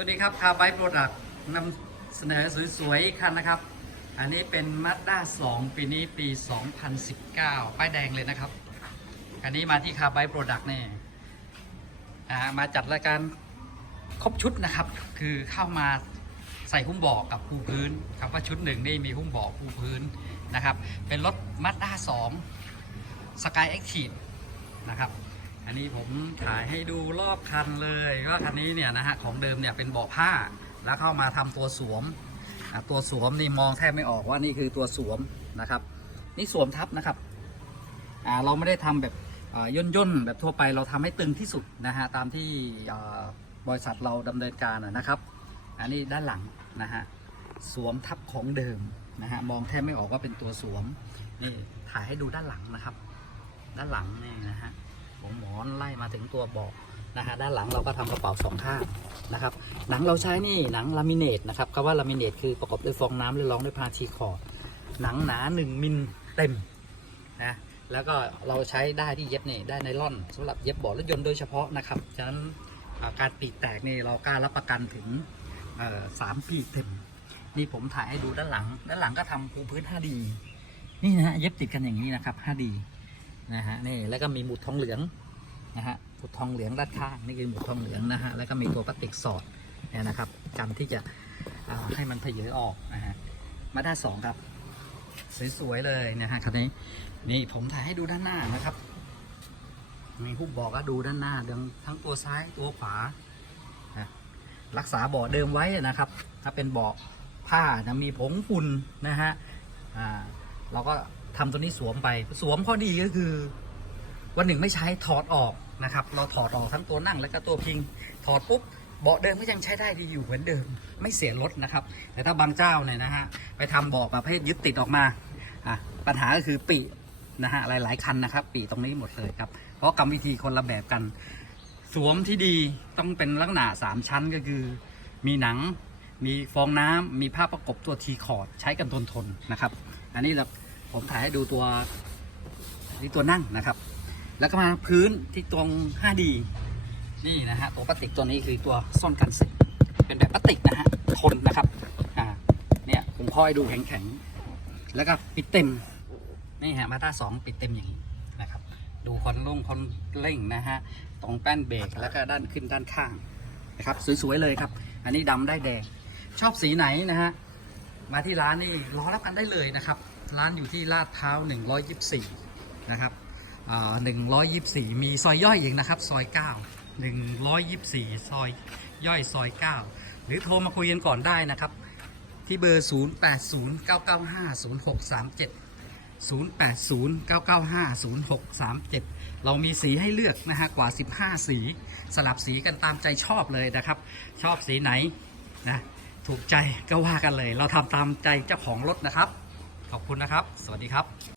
วัสดีครับคาร์ไบโปรดักต์นำเสนอสวยๆคันนะครับ อันนี้เป็น Mazda 2 ปีนี้ปี 2019 ป้ายแดงเลยนะครับ อันนี้มาที่คาร์ไบโปรดักต์นี่มาจัดรายการครบชุดนะครับ คือเข้ามาใส่หุ้มเบอกกับภูพื้นครับว่าชุดหนึ่งนี่มีหุ้มเบอกภูพื้นนะครับ เป็นรถ Mazda 2 Sky Active นะครับ อันนี้ผมถ่ายให้ดูรอบคันเลยว่าคันนี้เนี่ยนะฮะของเดิมเนี่ยเป็นเบาะผ้า แล้วเข้ามาทำตัวสวมตัวสวมนี่มองแทบไม่ออกว่านี่คือตัวสวมนะครับ นี่สวมทับนะครับเราไม่ได้ทำแบบย่นย่นแบบทั่วไปเราทำให้ตึงที่สุดนะฮะตามที่บริษัทเราดำเนินการนะครับ อันนี้ด้านหลังนะฮะสวมทับของเดิมนะฮะมองแทบไม่ออกว่าเป็นตัวสวมนี่ถ่ายให้ดูด้านหลังนะครับ ด้านหลังนี่นะฮะ ของหมอนไล่มาถึงตัวเบาะนะฮะด้านหลังเราก็ทำกระเป๋าสองข้างนะครับหนังเราใช้นี่หนังลามิเนตนะครับคำว่าลามิเนตคือประกอบด้วยฟองน้ำหรือรองด้วยพาทีคอร์ดหนังหนา 1 มิลเต็มนะแล้วก็เราใช้ได้ที่เย็บนี่ได้ไนล่อนสำหรับเย็บเบาะรถยนต์โดยเฉพาะนะครับฉะนั้นการปีกแตกนี่เรากล้ารับประกันถึงสามปีเต็ม นี่ผมถ่ายให้ดูด้านหลัง ด้านหลังก็ทำปูพื้น 5D นี่นะฮะเย็บติดกันอย่างนี้นะครับ 5D นะฮะนี่แล้วก็มีหมุดทองเหลืองนะฮะหมุดทองเหลืองด้านข้างนี่คือหมุดทองเหลืองนะฮะแล้วก็มีตัวพลาสติกสอดเนี่ยนะครับกันที่จะให้มันเพเยอออกนะฮะมาด้านสองครับ สวยๆเลยนะฮะคันนี้นี่ผมถ่ายให้ดูด้านหน้านะครับมีผู้บอกก็ดูด้านหน้าทั้งตัวซ้ายตัวขวารักษาบาะเดิมไว้นะครับ ถ้าเป็นบาะผ้าจะมีผงฝุ่นนะฮะอ่าเราก็ ทำตัวนี้สวมไปสวมข้อดีก็คือ วันหนึ่งไม่ใช้ถอดออกนะครับ เราถอดออกทั้งตัวนั่งและก็ตัวพิง ถอดปุ๊บเบาะเดิมก็ยังใช้ได้ดีอยู่เหมือนเดิม ไม่เสียรถนะครับ แต่ถ้าบางเจ้าเนี่ยนะฮะไปทำเบาะประเภทยึดติดออกมาอะปัญหาก็คือปีนะฮะหลายๆคันนะครับ ปีตรงนี้หมดเลยครับเพราะกรรมวิธีคนละแบบกัน สวมที่ดีต้องเป็นลักษณะสามชั้นก็คือ มีหนังมีฟองน้ำมีผ้าประกบตัวทีคอร์ดใช้กันทนทนนะครับ อันนี้เรา ผมถ่ายให้ดูตัวนี่ตัวนั่งนะครับ แล้วก็มาพื้นที่ตรง 5D นี่นะฮะตัวพลาสติกตัวนี้คือตัวซ่อนกันสึกเป็นแบบพลาสติกนะฮะทนนะครับอ่าเนี่ยผมคอยดูแข็งๆแล้วก็ปิดเต็มนี่ฮะมาต้าสองปิดเต็มอย่างนี้นะครับ ดูคอนลุ่งคอนเร่งนะฮะตรงแป้นเบรกแล้วก็ด้านขึ้นด้านข้างนะครับสวยๆเลยครับ อันนี้ดำได้แดงชอบสีไหนนะฮะ มาที่ร้านนี่รอรับกันได้เลยนะครับ ร้านอยู่ที่ลาดพร้า 124 นะครับอ่า124 มีซอยย่อยอีกนะครับ ซอย 9 124 ซอยย่อยซอย 9 หรือโทรมาคุยกันก่อนได้นะครับ ที่เบอร์ 0809950637 0809950637 เรามีสีให้เลือกนะฮะกว่า 15 สี สลับสีกันตามใจชอบเลยนะครับ ชอบสีไหนนะ ถูกใจก็ว่ากันเลย เราทำตามใจเจ้าของรถนะครับ ขอบคุณนะครับ สวัสดีครับ